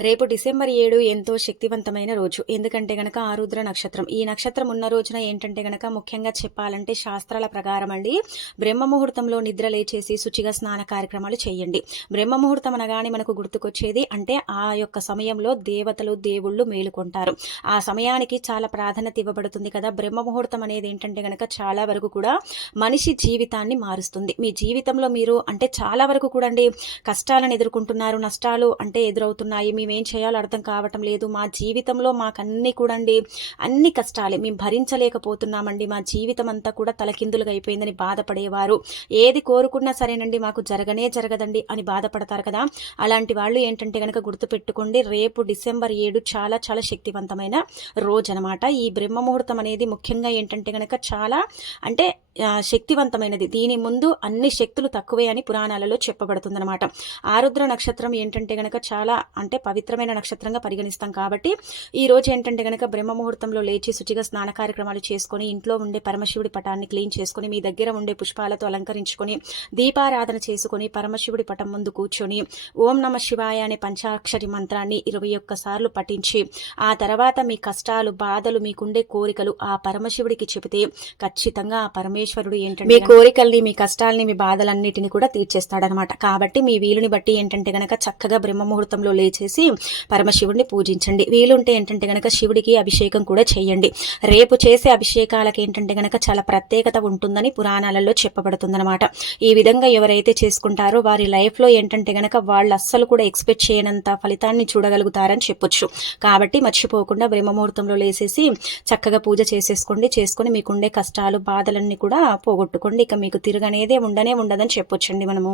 రేపు డిసెంబర్ ఏడు ఎంతో శక్తివంతమైన రోజు. ఎందుకంటే గనక ఆరుద్ర నక్షత్రం. ఈ నక్షత్రం ఉన్న రోజున ఏంటంటే గనక ముఖ్యంగా చెప్పాలంటే శాస్త్రాల ప్రకారం అండి బ్రహ్మ ముహూర్తంలో నిద్ర లేచేసి శుచిగా స్నాన కార్యక్రమాలు చేయండి. బ్రహ్మ ముహూర్తం అనగానే మనకు గుర్తుకొచ్చేది అంటే ఆ యొక్క సమయంలో దేవతలు దేవుళ్ళు మేలుకుంటారు. ఆ సమయానికి చాలా ప్రాధాన్యత ఇవ్వబడుతుంది కదా. బ్రహ్మ ముహూర్తం అనేది ఏంటంటే గనక చాలా వరకు కూడా మనిషి జీవితాన్ని మారుస్తుంది. మీ జీవితంలో మీరు అంటే చాలా వరకు కూడా అండి కష్టాలను ఎదుర్కొంటున్నారు నష్టాలు అంటే ఎదురవుతున్నాయి. మేమేం చేయాలో అర్థం కావటం లేదు. మా జీవితంలో మాకు అన్ని కూడా అండి అన్ని కష్టాలే. మేము భరించలేకపోతున్నామండి. మా జీవితం అంతా కూడా తలకిందులుగా అయిపోయిందని బాధపడేవారు. ఏది కోరుకున్నా సరేనండి మాకు జరగనే జరగదండి అని బాధపడతారు కదా. అలాంటి వాళ్ళు ఏంటంటే కనుక గుర్తుపెట్టుకోండి రేపు డిసెంబర్ ఏడు చాలా చాలా శక్తివంతమైన రోజు అనమాట ఈ బ్రహ్మ ముహూర్తం అనేది ముఖ్యంగా ఏంటంటే కనుక చాలా అంటే శక్తివంతమైనది. దీని ముందు అన్ని శక్తులు తక్కువే అని పురాణాలలో చెప్పబడుతుందన్నమాట. ఆరుద్ర నక్షత్రం ఏంటంటే గనక చాలా అంటే పవిత్రమైన నక్షత్రంగా పరిగణిస్తాం కాబట్టి ఈ రోజు ఏంటంటే గనక బ్రహ్మ ముహూర్తంలో లేచి శుచిగా స్నాన కార్యక్రమాలు చేసుకొని ఇంట్లో ఉండే పరమశివుడి పటాన్ని క్లీన్ చేసుకొని మీ దగ్గర ఉండే పుష్పాలతో అలంకరించుకొని దీపారాధన చేసుకుని పరమశివుడి పటం ముందు కూర్చొని ఓం నమ శివాయ అనే పంచాక్షరి మంత్రాన్ని ఇరవై ఒక్కసార్లు పఠించి ఆ తర్వాత మీ కష్టాలు బాధలు మీకుండే కోరికలు ఆ పరమశివుడికి చెబితే ఖచ్చితంగా ఆ పరమేశ్వరుడు ఏంటంటే మీ కోరికల్ని మీ కష్టాల్ని మీ బాధలన్నిటిని కూడా తీర్చేస్తాడనమాట. కాబట్టి మీ వీలుని బట్టి ఏంటంటే గనక చక్కగా బ్రహ్మ ముహూర్తంలో లేచేసి పరమశివుడిని పూజించండి. వీలుంటే ఏంటంటే గనక శివుడికి అభిషేకం కూడా చేయండి. రేపు చేసే అభిషేకాలకి ఏంటంటే గనక చాలా ప్రత్యేకత ఉంటుందని పురాణాలలో చెప్పబడుతుందన్నమాట ఈ విధంగా ఎవరైతే చేసుకుంటారో వారి లైఫ్లో ఏంటంటే గనక వాళ్ళు అస్సలు కూడా ఎక్స్పెక్ట్ చేయనంత ఫలితాన్ని చూడగలుగుతారని చెప్పొచ్చు. కాబట్టి మర్చిపోకుండా బ్రహ్మ ముహూర్తంలో లేసేసి చక్కగా పూజ చేసేసుకోండి. చేసుకొని మీకుండే కష్టాలు బాధలన్నీ కూడా పోగొట్టుకోండి. ఇక మీకు తిరగనేదే ఉండనే ఉండదని చెప్పొచ్చండి మనము.